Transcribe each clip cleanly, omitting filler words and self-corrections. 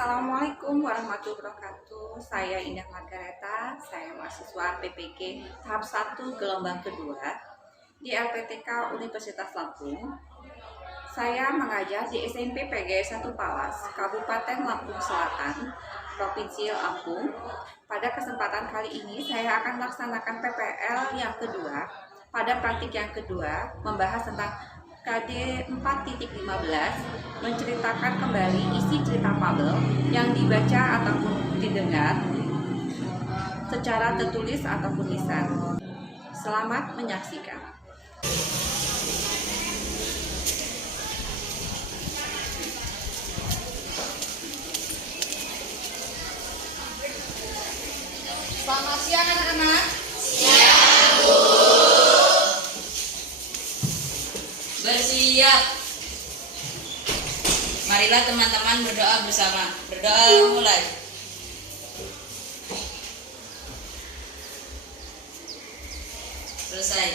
Assalamualaikum warahmatullahi wabarakatuh. Saya Indah Margareta, saya mahasiswa PPG tahap 1 gelombang kedua di LPTK Universitas Lampung. Saya mengajar di SMP PGS 1 Palas, Kabupaten Lampung Selatan, Provinsi Lampung. Pada kesempatan kali ini saya akan melaksanakan PPL yang kedua. Pada praktik yang kedua membahas tentang KD 4.15 menceritakan kembali isi cerita fabel yang dibaca ataupun didengar secara tertulis ataupun lisan. Selamat menyaksikan. Selamat siang anak-anak. Siang, Bu. Bersiap. Marilah teman-teman berdoa bersama. Berdoa mulai. Selesai.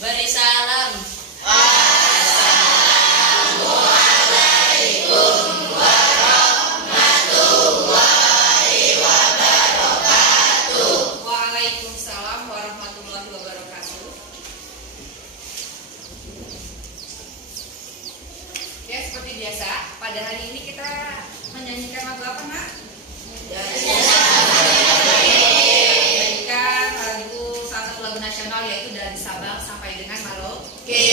Beri salam. Assalamualaikum warahmatullahi wabarakatuh. Waalaikumsalam warahmatullahi wabarakatuh. Ya, seperti biasa, pada hari ini kita menyanyikan lagu apa, Nak? Menyanyikan salah satu lagu nasional, yaitu dari Sabang sampai dengan Merauke.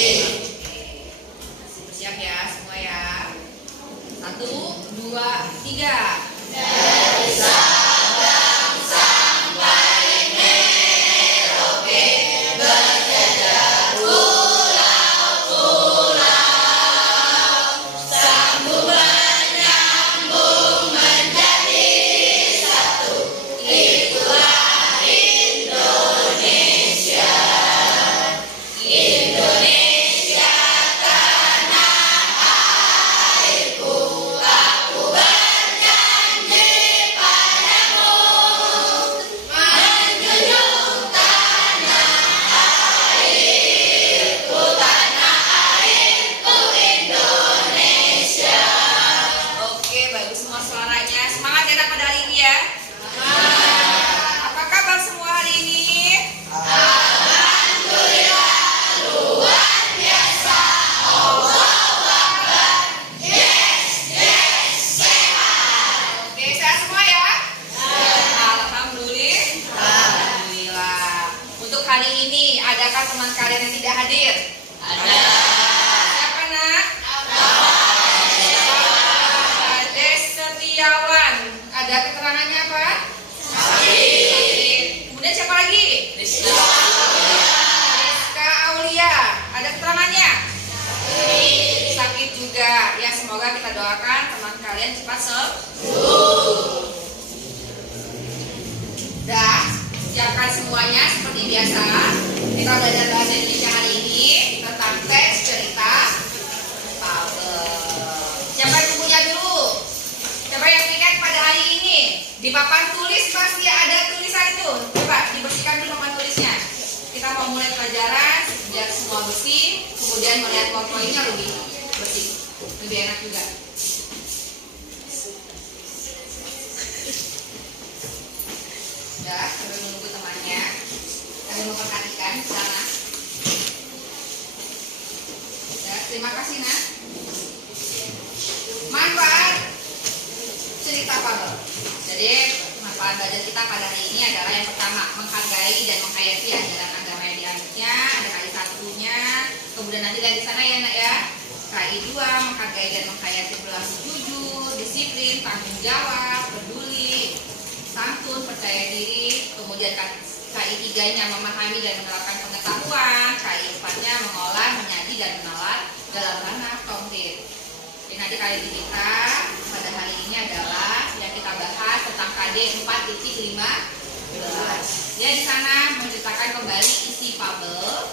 Siap ya semua ya. 1, 2, 3. Dari Sabang sampai Merauke, berjejer pulau-pulau, sambung menyambung menjadi satu. Itulah Indonesia. Indonesia tanah airku, aku berjanji padamu, menjunjung tanah airku Indonesia. Oke, bagus semua suaranya. Semangat ya pada hari ini ya. Apa kabar semua hari ini? Alhamdulillah, luar biasa. Allahu Akbar. Yes, sehat. Oke, sehat semua ya? Alhamdulillah. Untuk hari ini, adakah teman kalian yang tidak hadir? Ada. Siapa, Nak? Ades Setiawan. Ada keterangannya apa? Sakit. Kemudian siapa lagi? Rizka. Rizka Aulia. Ada keterangannya? Sakit juga. Ya, semoga kita doakan teman kalian cepat sembuh. Dah, siapkan semuanya seperti biasa. Kita belajar bahasa Indonesia hari ini tentang teks cerita fabel. Siapa yang punya dulu? Siapa yang ingat pada hari ini? Di papan tulis pasti ada tulisan itu. Coba dibersihkan dulu papan tulisnya. Kita mau mulai pelajaran biar semua bersih. Kemudian melihat poin-poinnya lebih bersih, lebih enak juga. Sudah, sambil menunggu temannya, kami memperhatikan di sana. Ya, terima kasih, Nak. Manfaat cerita fabel. Jadi, manfaat belajar kita pada hari ini adalah yang pertama, menghargai dan menghayati ajaran agama yang dianutnya. Ada KI 1-nya. Kemudian nanti lihat di sana ya, Nak ya. KI 2, menghargai dan menghayati perilaku jujur, disiplin, tanggung jawab, peduli, santun, percaya diri. Kemudian KI 3-nya memahami dan menerapkan pengetahuan. KI 4-nya mengolah, menyaji dan menalar dalam ranah konkret. Jadi nanti kali ini kita pada hari ini adalah yang kita bahas tentang KD 4.15. Dia di sana menceritakan kembali isi fabel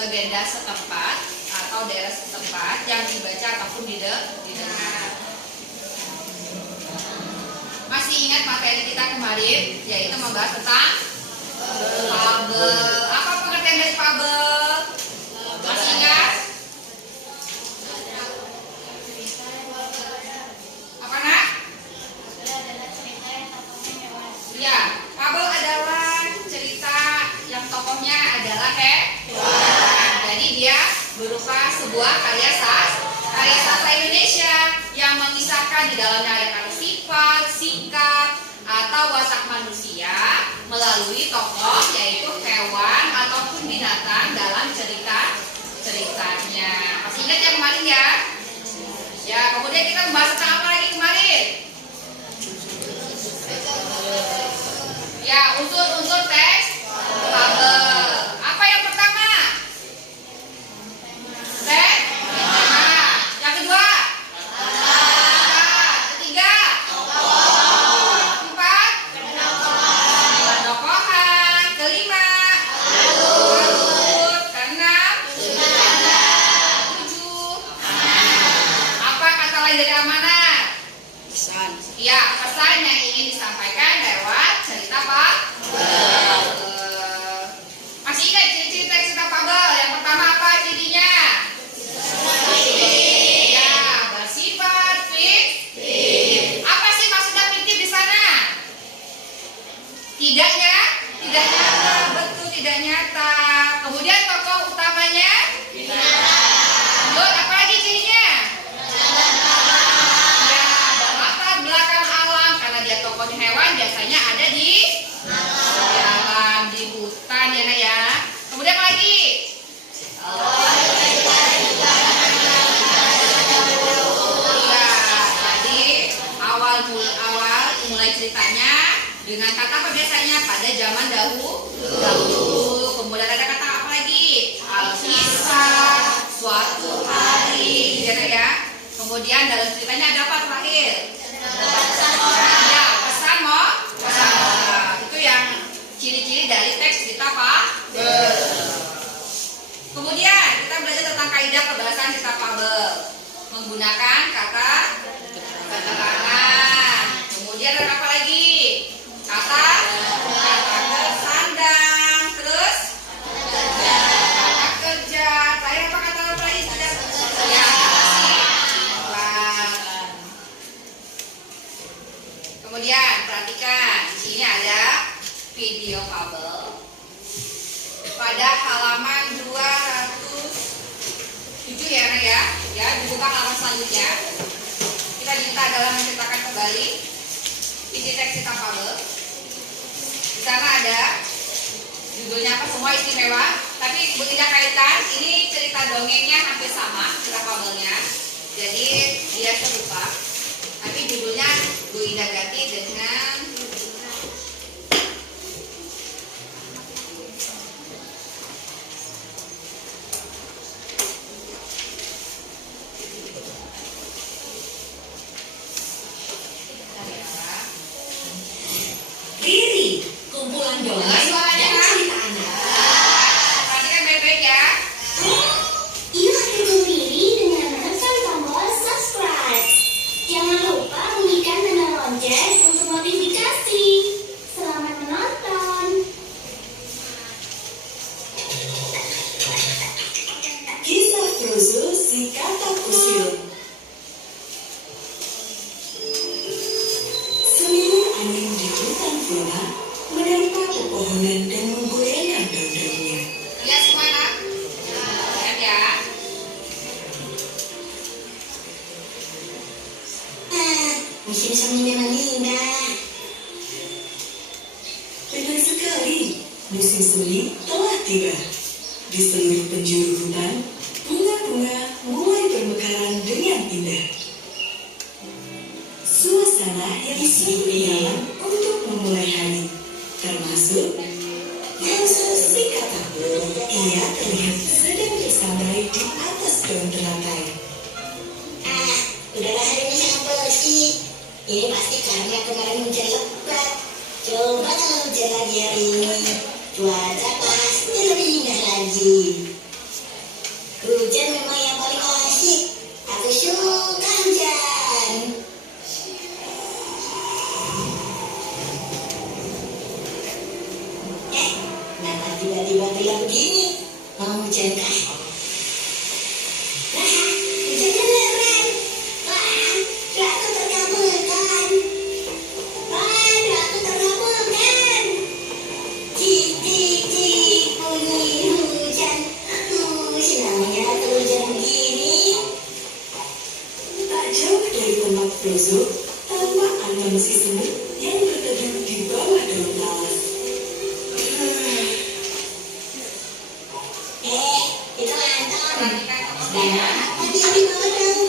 legenda setempat atau daerah setempat yang dibaca ataupun didengar. Masih ingat materi kita kemarin, yaitu membahas tentang fabel. Apa pengertian dari fabel? Masih ingat? apakah di dalamnya ada kata sifat, sikap, atau watak manusia melalui tokoh yaitu hewan ataupun binatang dalam ceritanya. Masih ingat ya kemarin ya? Ya, kemudian kita membahas tentang apa lagi kemarin? Ya, unsur-unsur teks fabel. Apa yang pertama? Teks. Yang kedua? Ketiga? Empat? Pendokohan. Kelima? Alur. Keenam? Tujuh? Apa kata lain dari amanat? Pesan. Ya, pesan yang ingin disampaikan lewat cerita masih ingat ciri-ciri teks cerita fabel? Yang pertama apa cirinya? Ya, bersifat fiktif. Apa sih maksudnya fiktif di sana? Tidak nyata, betul tidak nyata. Kemudian tokoh utamanya? Lanjut, apa lagi cirinya? Ya, berlatar belakang alam karena dia tokohnya hewan biasanya ada di alam, di hutan ya nak ya. Kemudian apa lagi? Iya, jadi awal mulai ceritanya dengan kata apa biasanya pada zaman dahulu. Kemudian ada kata apa lagi? Alkisah, suatu hari, ya nak ya. Kemudian dalam ceritanya ada apa terakhir? Ya, pesan itu yang ciri-ciri dari teks cerita fabel. Kemudian kita belajar tentang kaidah pembahasan cerita fabel menggunakan kata keterangan. Kemudian ada apa lagi? Kata sandang. Terus kata kerja. Terakhir apa kata lagi? Ya, kemudian perhatikan di sini ada video fabel pada halaman 207 ya nak ya. Ya, dibuka halaman selanjutnya. Kita diminta adalah menceritakan kembali isi teks cerita fabel. Di sana ada judulnya apa semua istimewa, tapi tidak kaitan. Ini cerita dongengnya hampir sama cerita fabelnya. Jadi dia serupa. Tapi judulnya Bu Ida ganti dengan Riri, kumpulan dongeng dan cerita anak. perhatikan baik-baik ya. Yuk dukung Riri dengan menekan tombol subscribe. Jangan lupa bunyikan tanda lonceng untuk notifikasi. Selamat menonton. Kisah Frozo si katak usil. Semilir angin di hutan Flora menerpa pepohonan dan menggoyangkan daun-daunnya. Lihat semua nak. Lihat ya. Musim semi memang indah. Benar sekali, musim semi telah tiba. Di seluruh penjuru hutan, bunga-bunga mulai bermekaran dengan indah. Suasana yang sungguh nyaman untuk memulai hari, termasuk Frozo si katak. Ia terlihat sedang bersantai di atas daun teratai. Udahlah harinya sangat bersih. Ini pasti karena kemarin hujan lebat. Coba kalau hujan lagi hari ini, cuaca pasti lebih indah lagi. Hujan memang yang paling asik. Aku suka hujan. Kenapa tiba-tiba bilang begini? Mau hujan kah? Hujan beneran. Wah, aku terkabulkan. Aku terkabulkan. Cik, cik, cik, bunyi hujan. Senangnya kalau hujan begini. jauh dari tempat Frozo, tampak ayam si semut yang berteduh di bawah daun lawas. Itu Anton. Dan apa dia di bawah daun?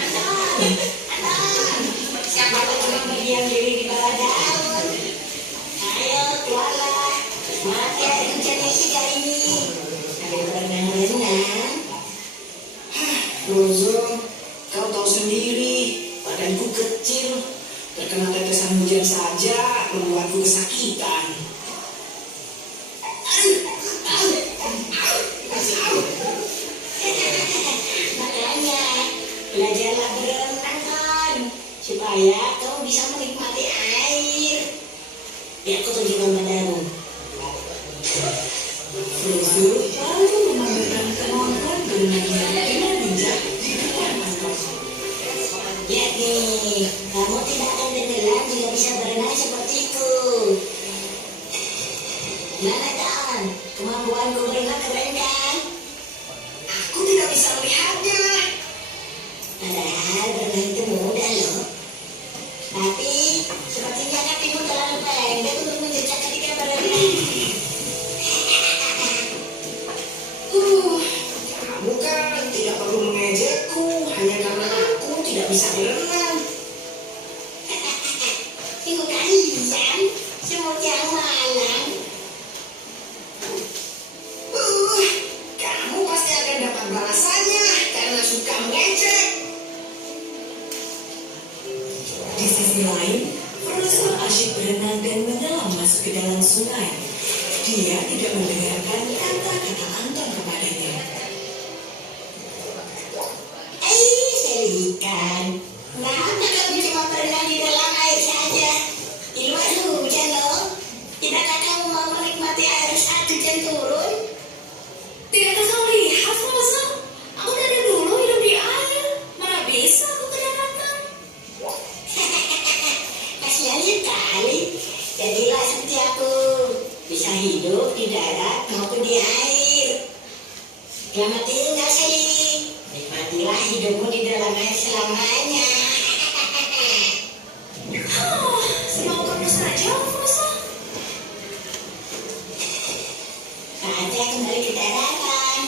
Anton, siapa yang berdiam diri di bawah daun? Ayo keluarlah. Maaf ya, hujannya sih kali ini. Sambil berenang-renang. Frozo, kau tahu sendiri, badanku kecil. Terkena tetesan hujan saja membuatku kesakitan. Makanya, belajarlah berenang, Ton. Supaya kamu bisa menikmati air. Biar aku tunjukkan padamu. Frozo lalu memanggilkan kemampuan berenangnya dengan bijak di depan Anton. Lihat nih, kamu tidak akan tenggelam jika bisa berenang sepertiku. Gimana, Ton? Kemampuanku berenang keren kan? Aku tidak bisa melihatnya. Padahal berenang itu mudah loh. Tapi sepertinya kakimu terlalu pendek untuk menjejak ketika berenang. Kamu kan tidak perlu mengejekku hanya karena aku tidak bisa berenang. Tengok kalian, semut yang malang. Kamu pasti akan dapat balasannya karena suka mengejek. Di sisi lain, Frozo asyik berenang dan menyelam masuk ke dalam sungai. Dia tidak mendengarkan kata-kata Anton kepadanya. Selikan. Kenapa kamu cuma berenang di dalam air saja? Di luar hujan loh. Tidakkah kamu mau menikmati air saat hujan turun? Tidakkah kau lihat, Frozo? Aku dari dulu hidup di air. Mana bisa aku ke daratan? Kasihan sekali. Jadilah seperti aku. Bisa hidup di darat maupun di air. Selamat tinggal, Sally. Nikmatilah hidupmu di dalam air selamanya. Semau kamu saja, Frozo. Saatnya kembali ke daratan.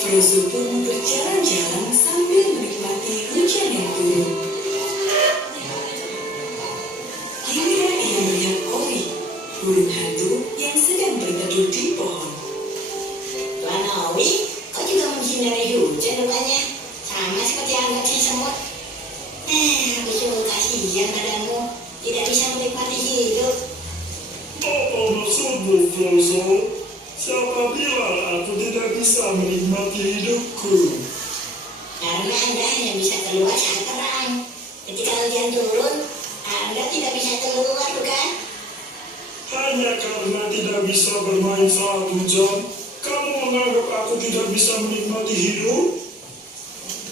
Frozo pun berjalan-jalan sambil menikmati hujan yang turun. Hingga ia melihat Ori, burung hantu yang sedang berteduh di pohon. Tuan Owi, kau juga menghindari hujan rupanya. Sama seperti anak si semut. Aku sungguh kasihan padamu. Tidak bisa menikmati hidup. Apa maksudmu, Frozo? Siapa bilang aku tidak bisa menikmati hidupku? Karena Anda hanya bisa keluar saat terang. Ketika hujan turun, Anda tidak bisa keluar, bukan? Hanya karena tidak bisa bermain saat hujan, kamu menganggap aku tidak bisa menikmati hidup?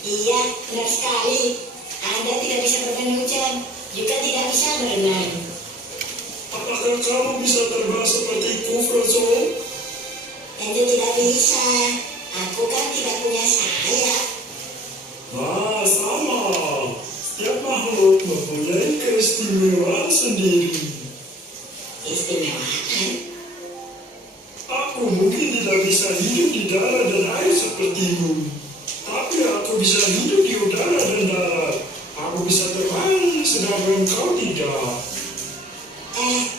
Iya, benar sekali. Anda tidak bisa bermain hujan, juga tidak bisa berenang. Apakah kamu bisa terbang sepertiku, Frozo? Tentu tidak bisa. Aku kan tidak punya sayap. Nah, sama. Setiap makhluk mempunyai keistimewaan sendiri. Istimewaan. Aku mungkin tidak bisa hidup di darat dan air sepertimu. Tapi aku bisa hidup di udara dan darat. Aku bisa terbang, sedangkan kau tidak.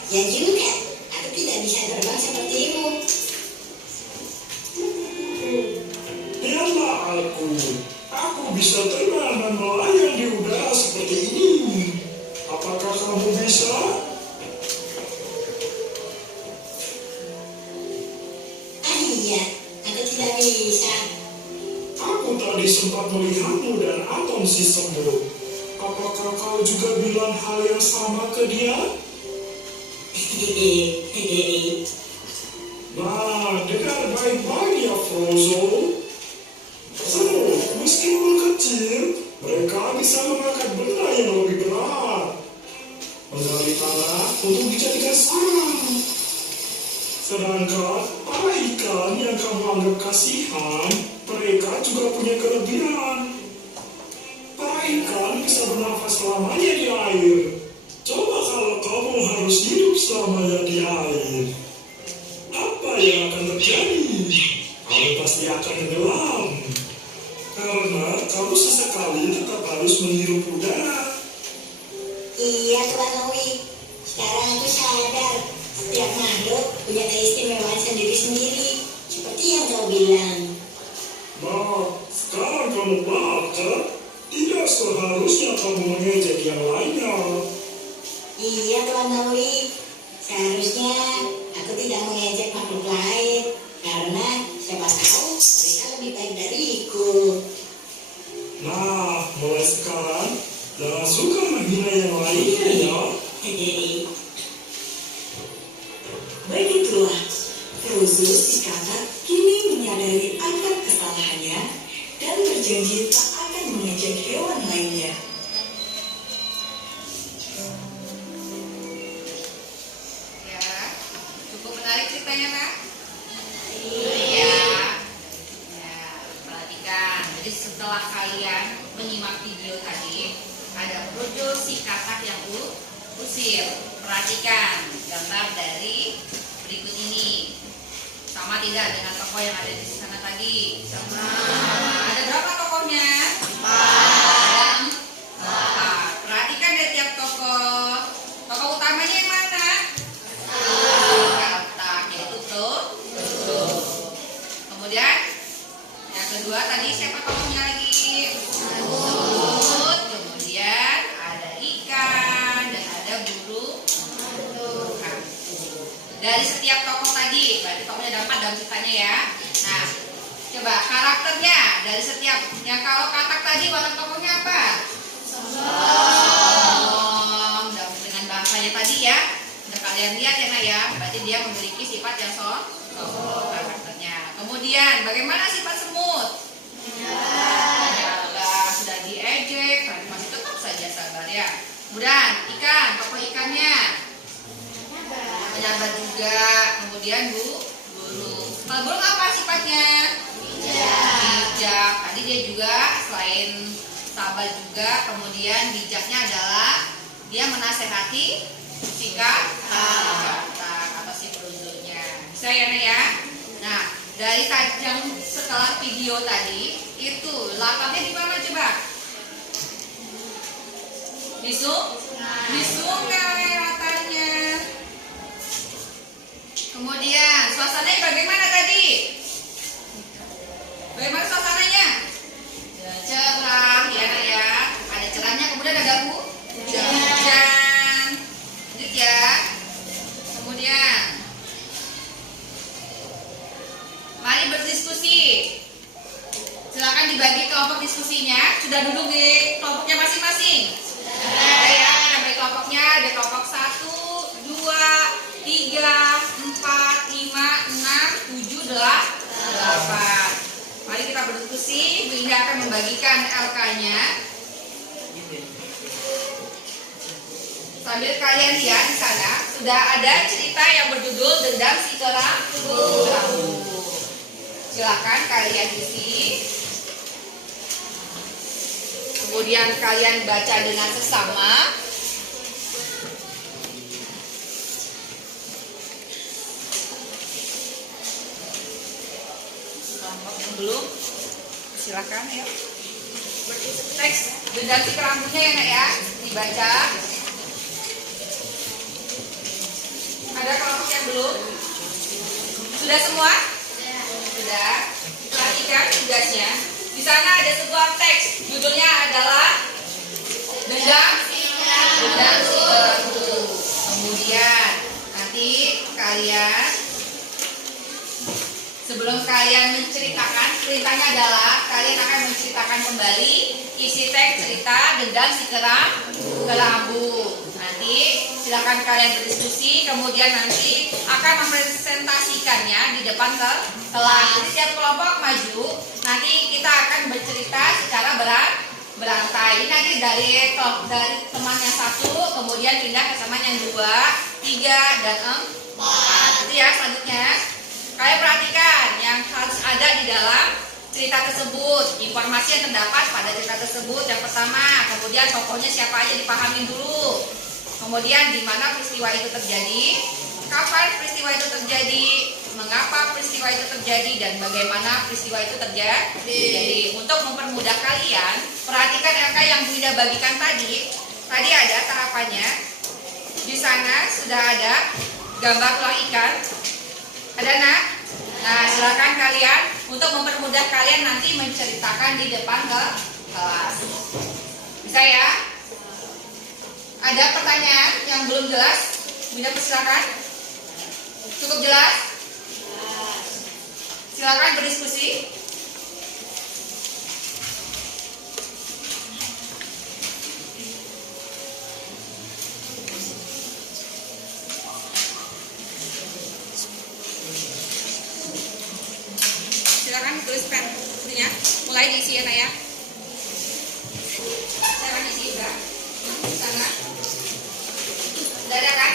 Ya juga. Aku tidak bisa terbang sepertimu. Lihatlah aku. Aku bisa terbang dan melayang di udara seperti ini. Apakah kamu bisa? Iya, aku tidak bisa. Aku tadi sempat melihatmu dan Anton si semut. Apakah kau juga bilang hal yang sama ke dia? Nah, dengar baik-baik ya, Frozo. Semut, meskipun kecil, mereka bisa mengangkat benda yang lebih berat. Menggali tanah untuk dijadikan sarang. Sedangkan para ikan yang kamu anggap kasihan, mereka juga punya kelebihan. bisa bernafas selamanya di air. Coba kalau kamu harus hidup selamanya di air. Apa yang akan terjadi? Kamu pasti akan tenggelam. Karena kamu sesekali tetap harus menghirup udara. Iya Tuan Nowi, sekarang aku sadar setiap makhluk punya keistimewaan sendiri-sendiri, seperti yang kau bilang. Nah, sekarang kamu baca, tidak seharusnya kamu mengejek yang lainnya. Iya Tuan Nowi, seharusnya aku tidak mengejek makhluk lain, karena siapa tahu mereka lebih baik dariku. Nah, mulai sekarang, jangan suka menghina yang lainnya ya. Begitulah, Frozo si katak kini menyadari akan kesalahannya dan berjanji tak akan mengejek hewan lainnya. Ya, cukup menarik ceritanya, Nak? Iya. Ya, perhatikan. Jadi setelah kalian menyimak video tadi, ada Frozo si katak yang usir. Perhatikan gambar dari berikut ini. Sama tidak dengan tokoh yang ada di sana tadi? Sama. Ada berapa tokohnya? 4. Perhatikan deh tiap tokoh. Tokoh utamanya yang mana? Katak, yaitu Frozo. Kemudian yang kedua tadi siapa tokohnya lagi? Semut. Kemudian ada ikan dan ada burung. Dari setiap tokoh tadi, berarti tokohnya ada 4 dalam ceritanya ya. Nah, coba karakternya dari setiap, yang kalau katak tadi warna tokohnya apa? Sombong. Dan dengan bahasanya tadi ya, udah kalian lihat ya Nak ya, berarti dia memiliki sifat yang sombong karakternya. Kemudian bagaimana sifat semut? Ya, sudah diejek, tapi masih tetap saja sabar ya. Kemudian ikan, tokoh ikannya penyabar juga. Kemudian burung. Kalau burung apa sifatnya? Bijak. Tadi dia juga selain sabar juga, kemudian bijaknya adalah dia menasehati si katak atau si Frozonya. Bisa ya Nek ya? Nah, dari yang setelah video tadi itu lapaknya di mana coba? Di sungai ratanya. Kemudian suasananya bagaimana tadi? Bagaimana suasananya? Cerah ya Nak ya. Ada cerahnya, kemudian ada hujan. Lanjut ya. Kemudian mari berdiskusi. Silakan dibagi kelompok diskusinya. Sudah duduk di kelompoknya masing-masing? Sudah ya. Bagi kelompoknya ada kelompok 1, 2, 3, 4, 5, 6, 7, 8. Mari kita berdiskusi. Bu Indah akan membagikan LK-nya. Sambil kalian lihat di sana sudah ada cerita yang berjudul Dendam si Kerabu. Silakan kalian isi. Kemudian kalian baca dengan sesama. Kelompok yang belum, silakan ya. Teks Dendam si Kerabunya ya Nak ya, dibaca. Ada kelompok yang belum? Sudah semua? Sudah. Perhatikan tugasnya. Di sana ada sebuah teks, judulnya adalah Dendam si Kerabu. Kemudian nanti kalian, sebelum kalian menceritakan, ceritanya adalah kalian akan menceritakan kembali isi teks cerita Dendam si Kerabu. Nanti silakan kalian berdiskusi, kemudian nanti akan mempresentasikannya di depan kelas. Jadi setiap kelompok maju, nanti kita akan bercerita secara berantai. Ini nanti dari teman yang 1, kemudian pindah ke teman yang 2, 3, dan 4. Jadi ya selanjutnya kalian perhatikan yang harus ada di dalam cerita tersebut, informasi yang terdapat pada cerita tersebut. Yang pertama, kemudian tokohnya siapa aja dipahamin dulu. Kemudian di mana peristiwa itu terjadi, kapan peristiwa itu terjadi, mengapa peristiwa itu terjadi, dan bagaimana peristiwa itu terjadi. Jadi untuk mempermudah kalian, perhatikan LK yang Bu Ida bagikan tadi. Tadi ada tahapannya. Di sana sudah ada gambar ular ikan. Ada nak? Nah, silakan kalian untuk mempermudah kalian nanti menceritakan di depan ke kelas. Bisa ya? Ada pertanyaan yang belum jelas? Bunda persilakan. Cukup jelas? Silakan berdiskusi. Silakan tulis pen punya. Mulai diisi ya, Naya. Silakan diisi juga. Sana. Sudah ada kan?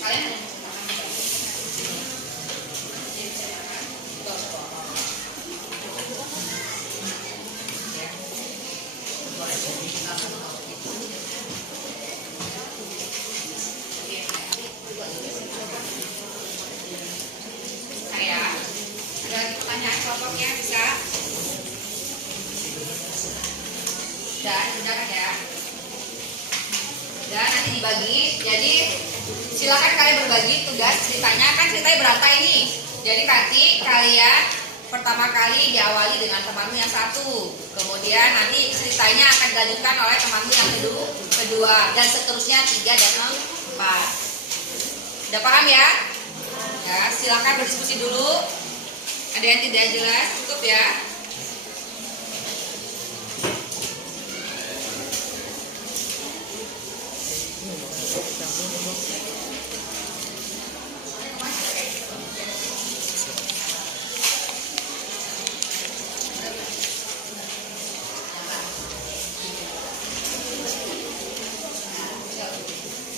Kalian ada pertanyaan kelompoknya bisa? Dan sudah kan ya? Dan nanti dibagi. Jadi silakan kalian berbagi tugas ceritanya, kan ceritanya berantai nih. Jadi nanti kalian pertama kali diawali dengan temanmu yang satu, kemudian nanti ceritanya akan dilanjutkan oleh temanmu yang kedua, dan seterusnya 3 dan 4. Udah paham ya? Ya, silakan berdiskusi dulu. Ada yang tidak jelas, cukup ya.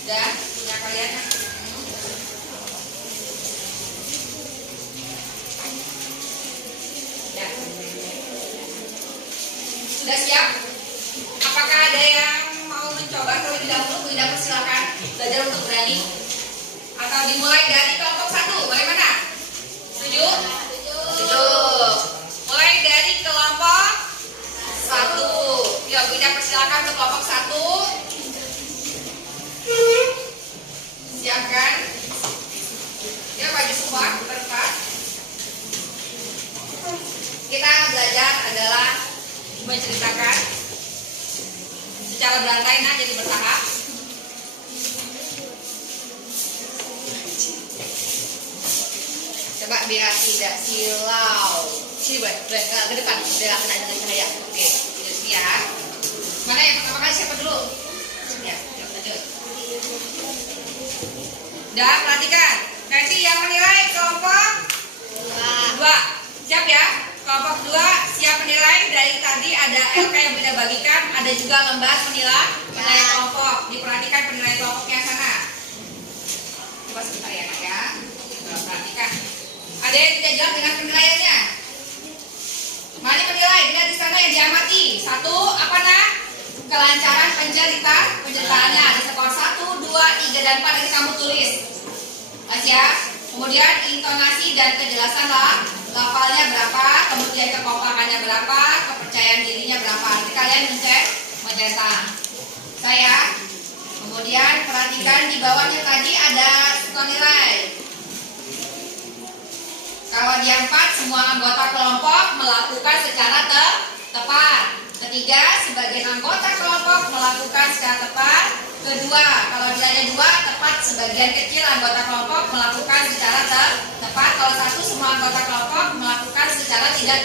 Dan punya kalian ya. Sudah siap? Apakah ada yang mau mencoba terlebih dahulu? Tidak, persilakan belajar untuk berani. Atau dimulai dari kelompok 1, bagaimana? Setuju? Setuju. Mulai dari kelompok 1. Ya, Bu Ida persilakan ke kelompok 1. Siapkan. Ya, baju semua berempat. Kita belajar adalah menceritakan secara berantai, nah jadi bertahap. Coba biar tidak silau. Sini ke depan, biar kena jadi cahaya. Oke, jadi ya. Mana yang pertama kali, siapa dulu? Ya, lanjut. Dan perhatikan, nanti yang menilai kelompok 2. Siap ya? Kelompok 2 siap menilai. Dari tadi ada LK yang beda bagikan, ada juga lembar penilai kelompok. Diperhatikan penilai kelompoknya sana. Coba sebentar ya, Kak ya. Perhatikan. Ada yang tidak jelas dengan penilaiannya? Mari menilai, lihat di sana yang diamati. 1, apa nak? Kelancaran penceritaannya. Ada skor 1, 2, 3, dan 4. Nanti kamu tulis. Mas ya. Kemudian intonasi dan kejelasan lafalnya berapa, kemudian kekompakannya berapa, kepercayaan dirinya berapa. Nanti kalian mencetak. Saya. Kemudian perhatikan di bawahnya tadi ada skor nilai. Kalau di 4, semua anggota kelompok melakukan secara tepat. Ketiga, sebagian anggota kelompok melakukan secara tepat. Kedua, kalau nilainya 2, tepat. Sebagian kecil anggota kelompok melakukan secara tepat. Kalau 1, semua anggota kelompok melakukan secara tidak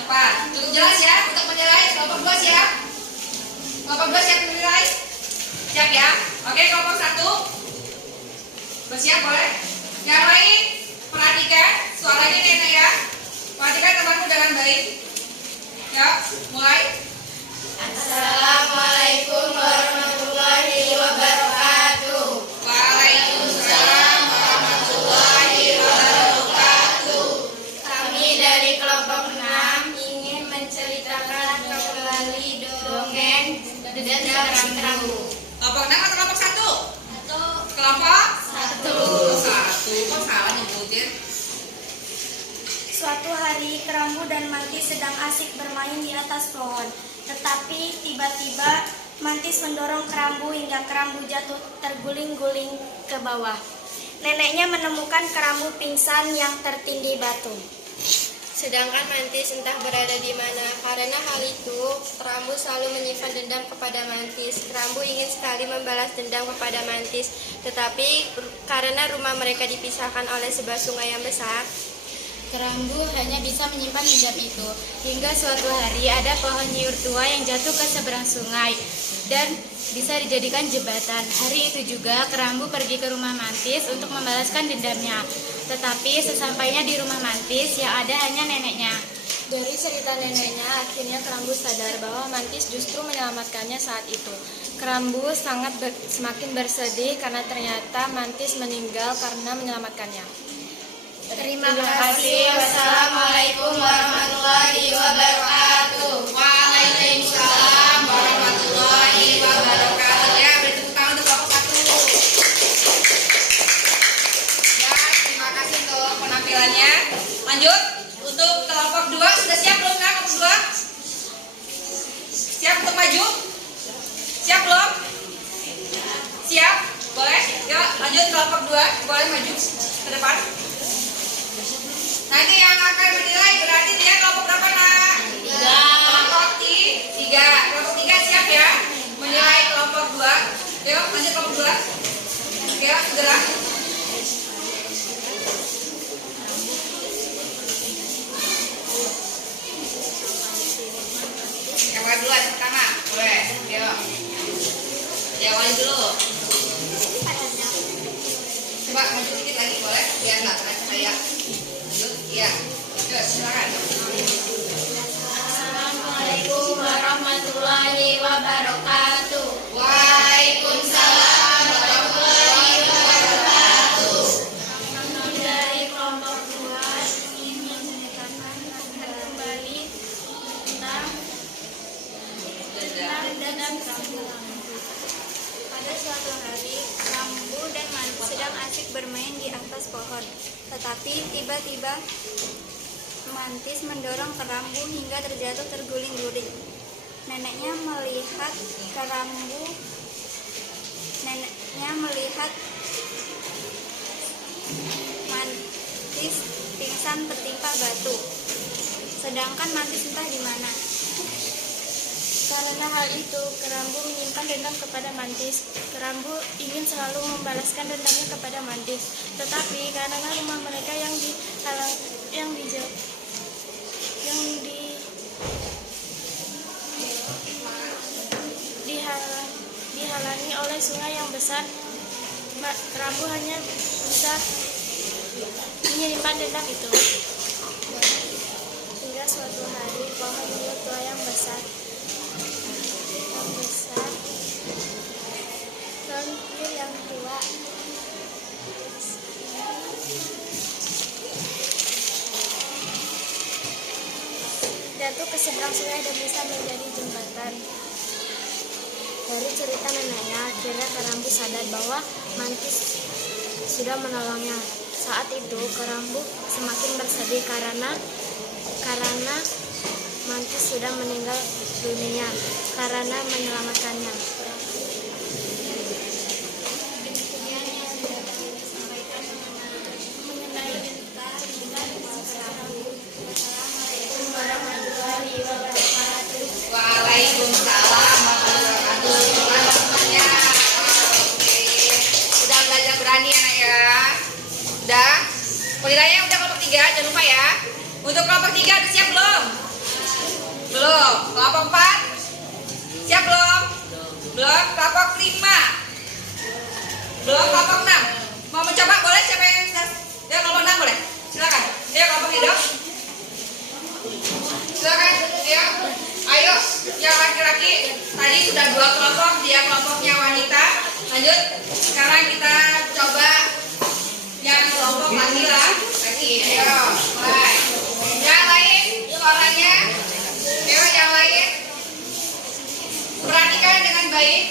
tepat. Cukup jelas ya untuk menilai. Kelompok 2 siap? Kelompok 2 siap menilai? Siap ya? Oke, kelompok 1 bersiap, boleh? Yang lain, perhatikan suaranya nenek ya. Perhatikan temanmu dengan baik. Ya, mulai. Assalamualaikum warahmatullahi wabarakatuh. Waalaikumsalam warahmatullahi wabarakatuh. kerambu. Kelompok 6 atau kelompok 1? Kelompok 1. Kok salah nyebutin? Suatu hari kerambu dan mantis sedang asik bermain di atas pohon. Tetapi tiba-tiba mantis mendorong kerambu hingga kerambu jatuh terguling-guling ke bawah. Neneknya menemukan kerambu pingsan yang tertindih batu. Sedangkan mantis entah berada di mana. Karena hal itu, kerambu selalu menyimpan dendam kepada mantis. Kerambu ingin sekali membalas dendam kepada mantis, tetapi karena rumah mereka dipisahkan oleh sebuah sungai yang besar, kerambu hanya bisa menyimpan dendam itu. Hingga suatu hari ada pohon nyiur tua yang jatuh ke seberang sungai dan bisa dijadikan jembatan. Hari itu juga kerambu pergi ke rumah mantis untuk membalaskan dendamnya. Tetapi sesampainya di rumah mantis yang ada hanya neneknya. Dari cerita neneknya, akhirnya kerambu sadar bahwa mantis justru menyelamatkannya saat itu. Kerambu semakin bersedih karena ternyata mantis meninggal karena menyelamatkannya. Terima kasih. Wassalamualaikum warahmatullahi wabarakatuh. Waalaikumsalam warahmatullahi wabarakatuh. Ya, beri tepuk tangan untuk kelompok 1. Ya, terima kasih untuk penampilannya. Lanjut, untuk kelompok 2 sudah siap belum kan? Kelompok 2 siap untuk maju? Siap belum? Siap? Boleh? Yuk, lanjut kelompok 2. Boleh maju ke depan. Nanti yang akan menilai berarti dia kelompok berapa nak? 3. Kelompok 3. Kelompok 3 siap ya? Menilai kelompok 2. Yuk, lanjut kelompok 2. Yuk, segera. Yang mana dulu? Yang pertama? Boleh. Yuk. Jawab dulu. Coba maju sedikit lagi boleh? Biar nggak saya. Ya, yuk silakan. Assalamualaikum warahmatullahi wabarakatuh. Waalaikumsalam warahmatullahi wabarakatuh. Kami dari kelompok 2 ingin menceritakan kembali tentang dendam kerambu. Pada suatu hari, kerambu dan mantis sedang asik bermain di atas pohon. Tetapi tiba-tiba mantis mendorong kerambu hingga terjatuh terguling-guling. Neneknya melihat mantis pingsan tertimpa batu. Sedangkan mantis entah di mana. Karena hal itu, kerambu menyimpan dendam kepada mantis. Kerambu ingin selalu membalaskan dendamnya kepada mantis. Tetapi karena rumah mereka dihalangi oleh sungai yang besar, kerambu hanya bisa menyimpan dendam itu. Hingga suatu hari pohon nyiur tua yang besar pohon yang tua jatuh ke seberang sungai dan bisa menjadi jembatan. Dari cerita neneknya, akhirnya kerambu sadar bahwa mantis sudah menolongnya. Saat itu kerambu semakin bersedih karena mantis sudah meninggal dunia karena menyelamatkannya. Mengenai warahmatullahi wabarakatuh. Waalaikumsalam warahmatullahi wabarakatuh. Oke, sudah belajar berani anak ya. Udah. Penilaiannya udah kelompok 3, jangan lupa ya. Untuk kelompok 3 udah siap belum? Belum. Kelompok 4 siap belum? Belum. Kelompok 5 belum. Kelompok 6 mau mencoba boleh? Siapa yang ya kelompok 6 boleh? Silakan. Ya kelompok ini dong. Silakan. Ya. Ayo, yang laki-laki tadi sudah 2 kelompok, dia kelompoknya wanita. Lanjut. Sekarang kita coba yang kelompok laki-laki. Ayo, mulai. Yang lain suaranya. Ayo yang lain. Perhatikan dengan baik.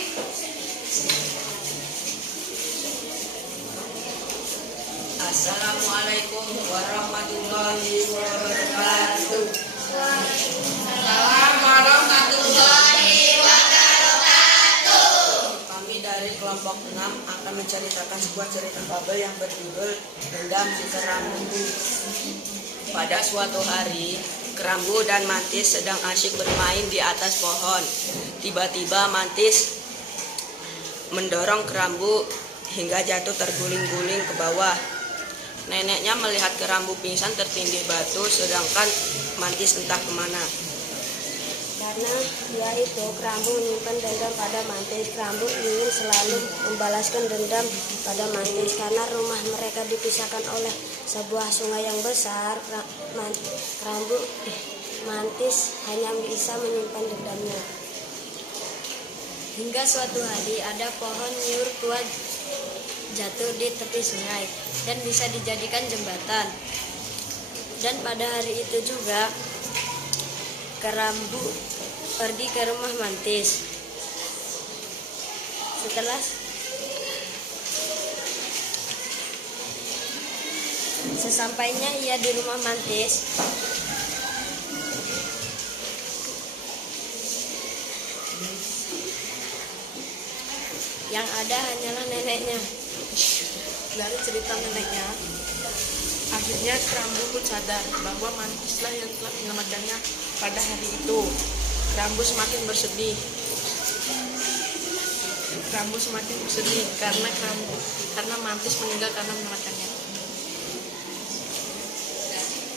Assalamualaikum warahmatullahi wabarakatuh. Assalamualaikum warahmatullahi wabarakatuh. Kami dari kelompok 6 akan menceritakan sebuah cerita fabel yang berjudul Dendam si Kerambu. Pada suatu hari, Kerambu dan Mantis sedang asyik bermain di atas pohon. Tiba-tiba Mantis mendorong Kerambu hingga jatuh terguling-guling ke bawah. Neneknya melihat Kerambu pingsan tertindih batu, sedangkan Mantis entah kemana. Karena dia itu, Kerambu menyimpan dendam pada Mantis. Kerambu ingin selalu membalaskan dendam pada Mantis. Karena rumah mereka dipisahkan oleh sebuah sungai yang besar, Mantis hanya bisa menyimpan dendamnya. Hingga suatu hari ada pohon nyur tua jatuh di tepi sungai dan bisa dijadikan jembatan. Dan pada hari itu juga Kerambu pergi ke rumah Mantis. Sesampainya ia di rumah Mantis, yang ada hanyalah neneknya. Dari cerita neneknya, akhirnya Kerambu pun sadar bahwa Mantislah yang telah menyelamatkannya pada hari itu. Kerambu semakin bersedih. Karena Mantis meninggal karena menyelamatkannya.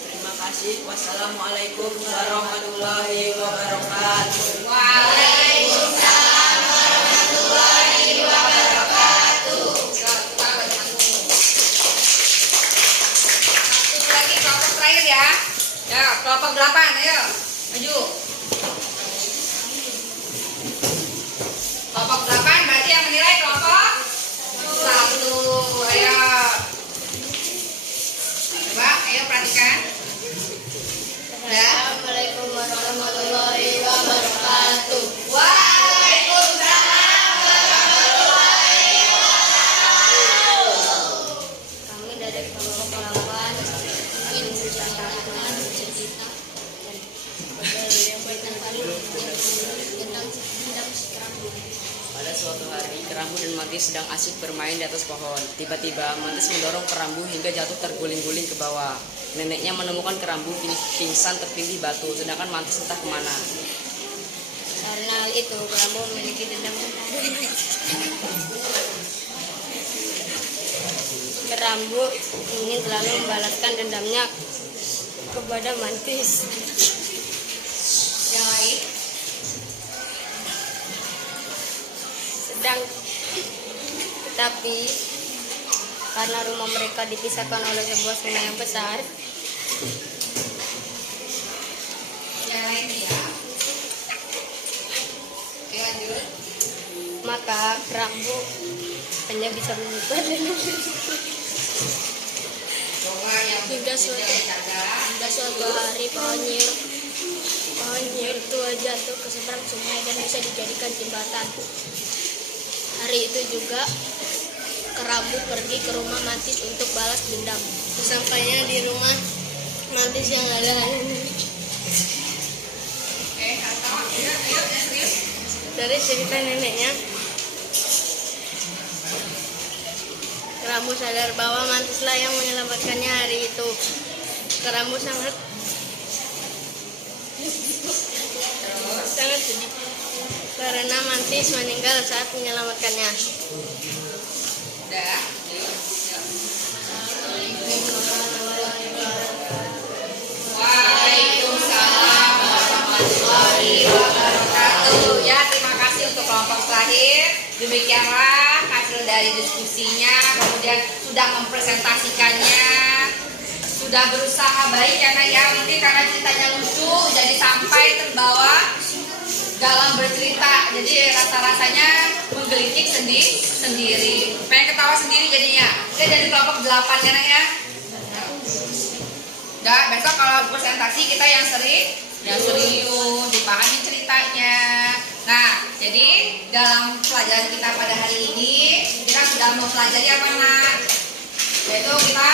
Terima kasih. Wassalamualaikum warahmatullahi wabarakatuh. Waalaikumsalam warahmatullahi wabarakatuh. Satu lagi kelompok terakhir ya. Ya, kelompok 8, ayo maju. Kelompok 8 berarti yang menilai kelompok 1. Ayo. Coba, ayo perhatikan. Assalamualaikum warahmatullahi wabarakatuh. Waalaikumsalam warahmatullahi wabarakatuh. Kami dari kelompok 8 ingin menceritakan cerita tentang si Kerambu. Pada suatu hari, Kerambu dan Mantis sedang asyik bermain di atas pohon. Tiba-tiba Mantis mendorong Kerambu hingga jatuh terguling-guling ke bawah. Neneknya menemukan Kerambu pingsan tertindih batu, sedangkan Mantis entah kemana. Karena hal itu, Kerambu memiliki dendam. Kerambu ingin selalu membalaskan dendamnya kepada Mantis. Yang lain? Tetapi karena rumah mereka dipisahkan oleh sebuah sungai yang besar, Yang lain ya. Oke, lanjut. maka Kerambu hanya bisa menyimpan dendam. Hingga suatu hari pohon nyur tua jatuh ke seberang sungai dan bisa dijadikan jembatan. Hari itu juga Kerambu pergi ke rumah Mantis untuk balas dendam. Sesampainya di rumah Mantis yang ada dari cerita neneknya, Kerambu sadar bahwa Mantislah yang menyelamatkannya hari itu. Kerambu sangat sedih karena Mantis meninggal saat menyelamatkannya. Udah. Waalaikumsalam warahmatullahi wabarakatuh. Ya, terima kasih untuk kelompok terakhir. Demikianlah hasil dari diskusinya. Kemudian sudah mempresentasikannya, sudah berusaha baik karena ya mungkin karena ceritanya lucu, jadi sampai terbawa dalam bercerita. Jadi rasa-rasanya menggelitik sendiri. Pengen ketawa sendiri jadinya. Oke, dari kelompok 8 ya, Nak ya. Udah, besok kalau presentasi kita yang serius, dipahami ceritanya. Nah, jadi dalam pelajaran kita pada hari ini kita sudah mempelajari apa nak? Yaitu kita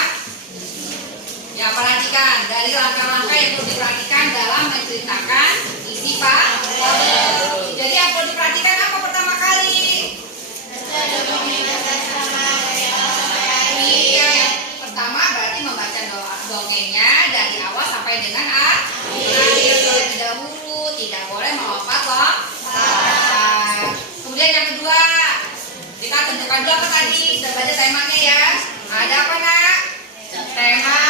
ya perhatikan dari langkah-langkah yang perlu diperhatikan dalam menceritakan isi fabel. Jadi yang perlu diperhatikan apa pertama kali? Iya, pertama berarti membaca dongengnya dari awal sampai dengan akhir. Tidak huruf, tidak boleh melompat loh. Kemudian yang kedua, kita tentukan dulu apa tadi? Kita baca temanya ya. Ada apa nak? Tema,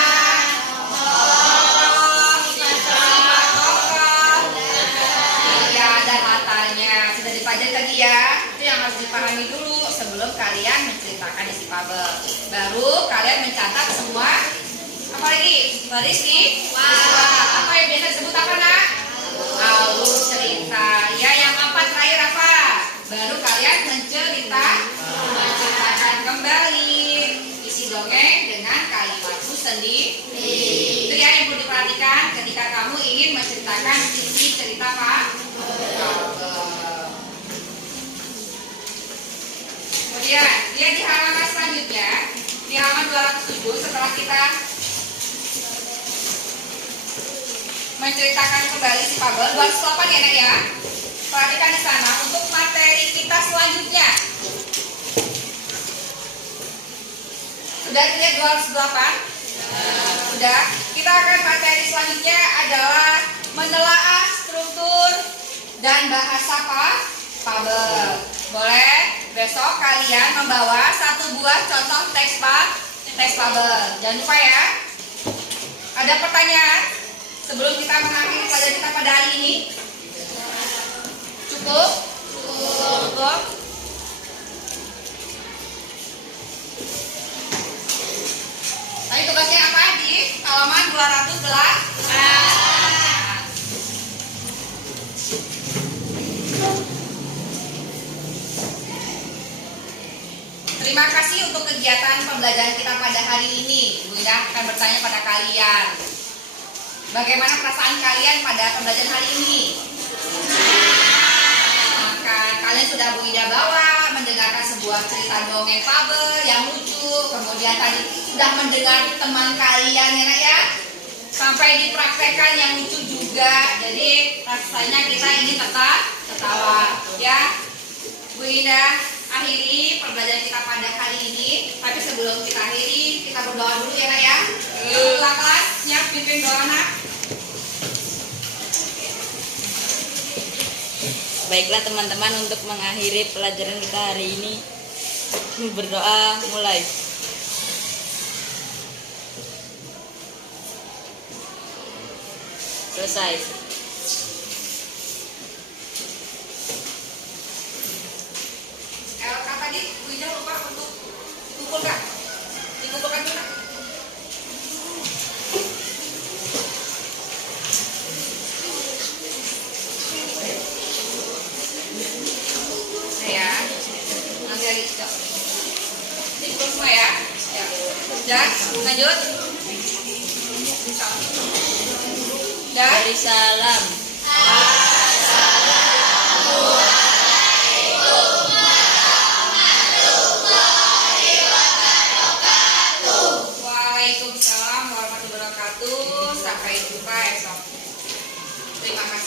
dan latarnya sudah dipelajari tadi ya. Itu yang harus dipahami dulu sebelum kalian menceritakan isi fabel. Baru kalian mencatat semua. Apa lagi? Rizky? Apa yang biasa disebut apa nak? Alur cerita. Ya, yang keempat terakhir apa? Baru kalian menceritakan kembali isi dongeng dengan kalimatmu sendiri. Itu ya yang perlu diperhatikan ketika kamu ingin menceritakan isi cerita Pak. Kemudian dia di halaman selanjutnya, di halaman 207 setelah kita menceritakan kembali si fabel 208 ya nak ya. Perhatikan di sana untuk materi kita selanjutnya. Sudah lihat 208? Sudah. Kita akan materi selanjutnya adalah menelaah struktur dan bahasa fabel. Boleh besok kalian membawa satu buah contoh teks fabel. Jangan lupa ya. Ada pertanyaan sebelum kita mengakhiri pelajaran kita pada hari ini? Cukup? Cukup. Tadi tugasnya apa di halaman 211? Terima kasih untuk kegiatan pembelajaran kita pada hari ini. Bu Ida akan bertanya pada kalian, bagaimana perasaan kalian pada pembelajaran hari ini? Kalian sudah Bu Ida bawa mendengarkan sebuah cerita dongeng fabel yang lucu. Kemudian tadi sudah mendengar teman kalian ya nak ya. Sampai dipraktekkan yang lucu juga. Jadi rasanya kita ingin tetap ketawa ya. Bu Ida akhiri pembelajaran kita pada hari ini. Tapi sebelum kita akhiri, kita berdoa dulu ya nak ya. Kelas siap pimpin doa nak. Baiklah teman-teman, untuk mengakhiri pelajaran kita hari ini, berdoa mulai. Selesai. Kata tadi Bu Ida lupa untuk dikumpulkan. Dikumpulkan dulu nak. Ya, nanti lagi cok. Dikumpul semua ya. Ya, lanjut. Ya. Beri salam. Waalaikumsalam warahmatullahi wabarakatuh. Sampai jumpa esok. Terima kasih.